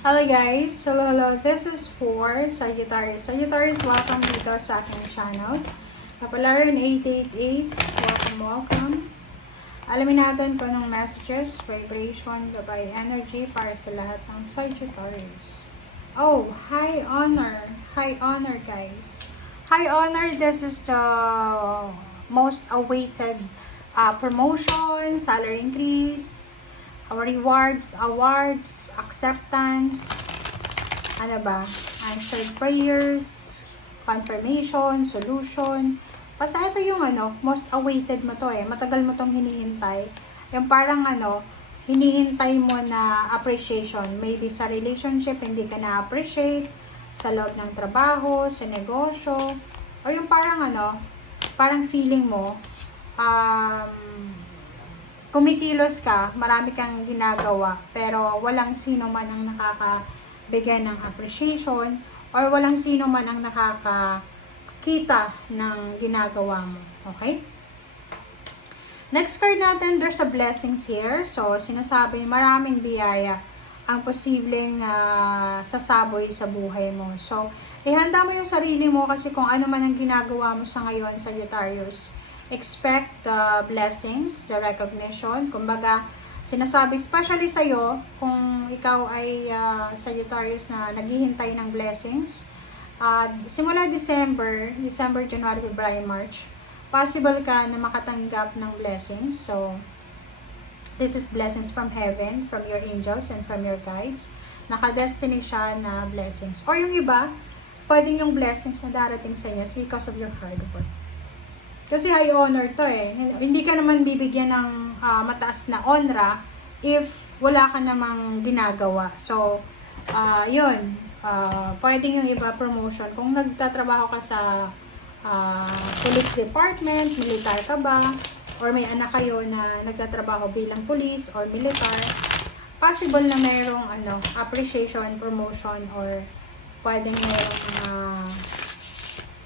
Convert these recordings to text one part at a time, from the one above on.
Hello guys! Hello. This is for Sagittarius. Sagittarius, welcome dito sa aking channel. Kapalaran 888, welcome. Alamin natin kung anong messages, vibration, gabay, energy para sa lahat ng Sagittarius. Oh, high honor. High honor guys. High honor, this is the most awaited promotion, salary increase, rewards, awards, acceptance, ano ba, answered prayers, confirmation, solution. Basta ito yung most awaited mo to matagal mo tong hinihintay. Yung parang hinihintay mo na appreciation. Maybe sa relationship, hindi ka na-appreciate, sa loob ng trabaho, sa negosyo, o yung parang parang feeling mo, kumikilos ka, marami kang ginagawa, pero walang sino man ang nakakabigay ng appreciation or walang sino man ang nakakakita ng ginagawa mo. Okay? Next card natin, there's a blessings here. So, sinasabi, maraming biyaya ang posibleng sasaboy sa buhay mo. So, ihanda mo yung sarili mo kasi kung ano man ang ginagawa mo sa ngayon, Sagittarius, expect the blessings, the recognition. Kumbaga, sinasabi, especially sa'yo, kung ikaw ay Sagittarius na naghihintay ng blessings, simula December, January, February, March, possible ka na makatanggap ng blessings. So, this is blessings from heaven, from your angels, and from your guides. Naka-destiny siya na blessings. Or yung iba, pwedeng yung blessings na darating sa inyo because of your hard work. Kasi high honor to Hindi ka naman bibigyan ng mataas na honra if wala ka namang ginagawa. So, yun. Pwedeng yung iba promotion. Kung nagtatrabaho ka sa police department, militar ka ba, or may anak kayo na nagtatrabaho bilang police or militar, possible na mayroong appreciation, promotion, or pwedeng mayroong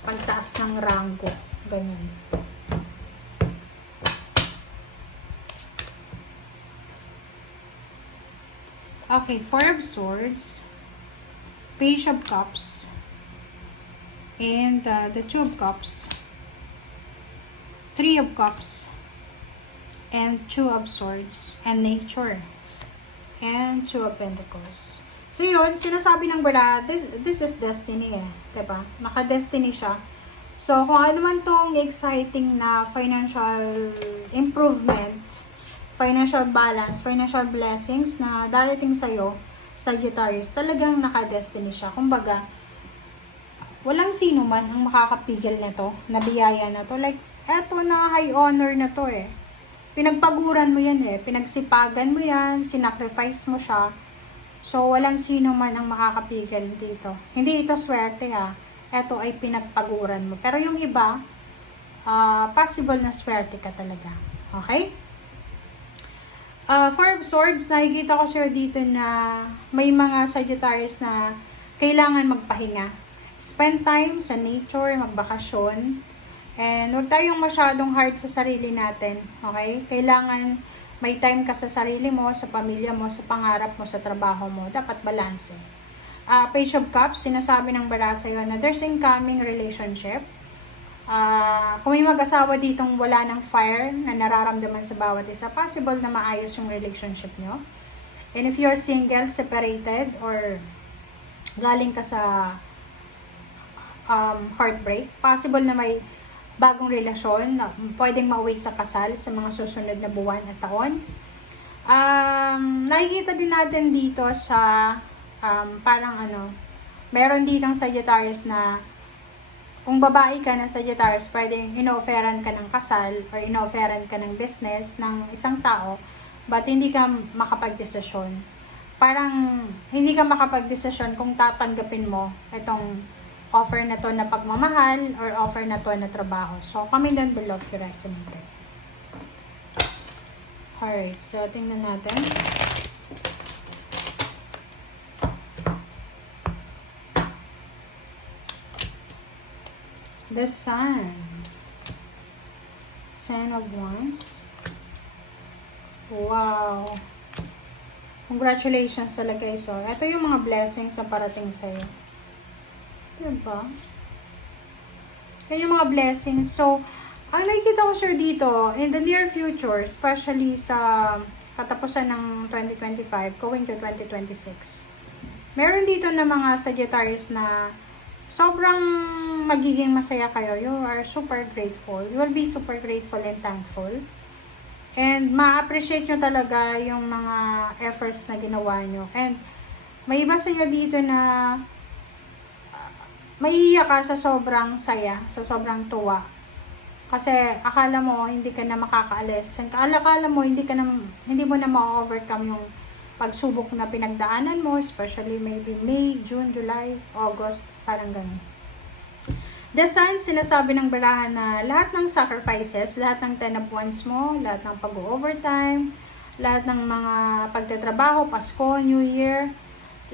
pagtaas ng rango. Ganyan. Okay, Four of Swords, Page of Cups, and the Two of Cups, Three of Cups, and Two of Swords, and Nature, and Two of Pentacles. So yun, sinasabi ng bara, this is destiny diba? Naka-destiny siya. So, kung ano man tong exciting na financial improvement, financial balance, financial blessings na darating sa'yo, Sagittarius, talagang naka-destiny siya. Kumbaga, walang sino man ang makakapigil na to, na biyaya na to. Like, eto na high honor na to Pinagpaguran mo yan pinagsipagan mo yan, sinacrifice mo siya. So, walang sino man ang makakapigil dito. Hindi ito swerte eto ay pinagpaguran mo. Pero yung iba, possible na swerte ka talaga. Okay? Four of Swords, nakikita ko sir dito na may mga Sagittarius na kailangan magpahinga. Spend time sa nature, magbakasyon, and huwag tayong masyadong hard sa sarili natin. Okay? Kailangan may time ka sa sarili mo, sa pamilya mo, sa pangarap mo, sa trabaho mo. Dapat balance Page of Cups, sinasabi ng bara sa'yo na there's incoming relationship. Kung may mag-asawa ditong wala ng fire na nararamdaman sa bawat isa, possible na maayos yung relationship nyo. And if you're single, separated, or galing ka sa heartbreak, possible na may bagong relasyon na pwedeng mauwi sa kasal sa mga susunod na buwan at taon. Nakikita din natin dito sa parang meron ditong Sagittarius na kung babae ka na Sagittarius, pwedeng ino-offeran ka ng kasal or ino-offeran ka ng business ng isang tao, but hindi ka makapag-desisyon. Parang hindi ka makapag-desisyon kung tatanggapin mo itong offer na to na pagmamahal or offer na to na trabaho. So, comment down below if you resonate. Alright, so tingnan natin. The Sun. Ten of Wands. Wow. Congratulations talaga, so. Ito yung mga blessings na parating sa'yo. Diba? Yan yung mga blessings. So, ang nakikita ko sir dito, in the near future, especially sa katapusan ng 2025, going to 2026, meron dito na mga Sagittarius na sobrang magiging masaya kayo. You are super grateful. You will be super grateful and thankful. And ma-appreciate nyo talaga yung mga efforts na ginawa nyo. And may iba sa inyo dito na maiiyak ka sa sobrang saya, sa sobrang tuwa. Kasi akala mo hindi ka na makakaalis. Akala mo hindi mo na ma-overcome yung pagsubok na pinagdaanan mo, especially maybe May, June, July, August, parang ganun. The sign, sinasabi ng barahan na lahat ng sacrifices, lahat ng 10 of wands mo, lahat ng pag-overtime, lahat ng mga pagtatrabaho, Pasko, New Year,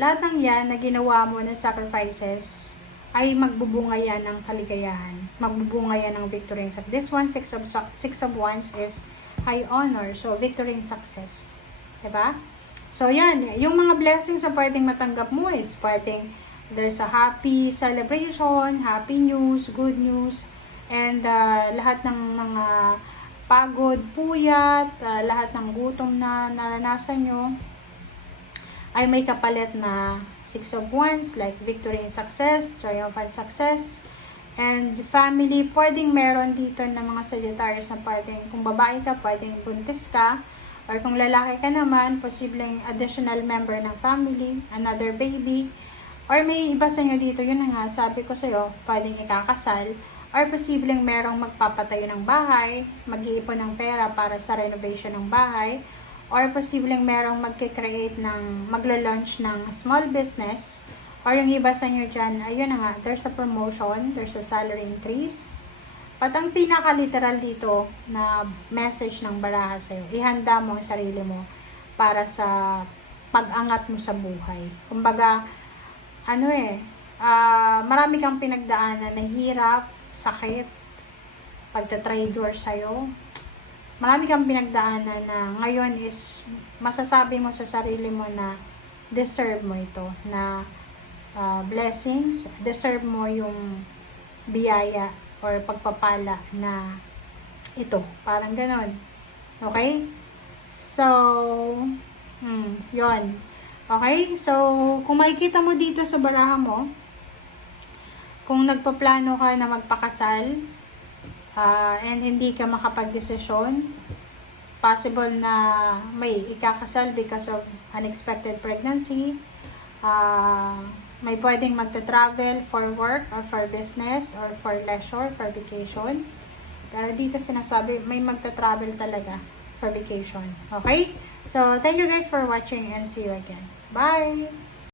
lahat ng yan na ginawa mo ng sacrifices, ay magbubunga yan ng kaligayahan. Magbubunga yan ng victory and success. This one, six of wands is high honor. So, victory and success. Diba? So, yan. Yung mga blessings na pwedeng matanggap mo is pwedeng there's a happy celebration, happy news, good news, and lahat ng mga pagod, puyat, lahat ng gutom na naranasan nyo, ay may kapalit na 6 of wands, like victory and success, triumphant success, and family. Pwedeng meron dito ng mga Sagittarius na pwedeng, kung babae ka, pwedeng buntis ka, or kung lalaki ka naman, posibleng additional member ng family, another baby, or may iba sa inyo dito, yun na nga, sabi ko sa'yo, pwedeng ikakasal, or posibleng merong magpapatayo ng bahay, mag-iipon ng pera para sa renovation ng bahay, or posibleng merong magkikreate ng, maglo-launch ng small business, or yung iba sa inyo dyan, ayun na nga, there's a promotion, there's a salary increase. At ang pinaka-literal dito na message ng baraha sa'yo, ihanda mo ang sarili mo para sa pag-angat mo sa buhay. Kumbaga, marami kang pinagdaanan ng hirap, sakit, pagtatraidor sa'yo. Marami kang pinagdaanan na ngayon is masasabi mo sa sarili mo na deserve mo ito, na blessings, deserve mo yung biyaya or pagpapala na ito. Parang ganon. Okay? So, yon. Okay? So, kung makikita mo dito sa baraha mo, kung nagpaplano ka na magpakasal, and hindi ka makapag-desisyon, possible na may ikakasal because of unexpected pregnancy, may pwedeng magta-travel for work or for business or for leisure, for vacation. Pero dito sinasabi, may magta-travel talaga for vacation. Okay? So, thank you guys for watching and see you again. Bye!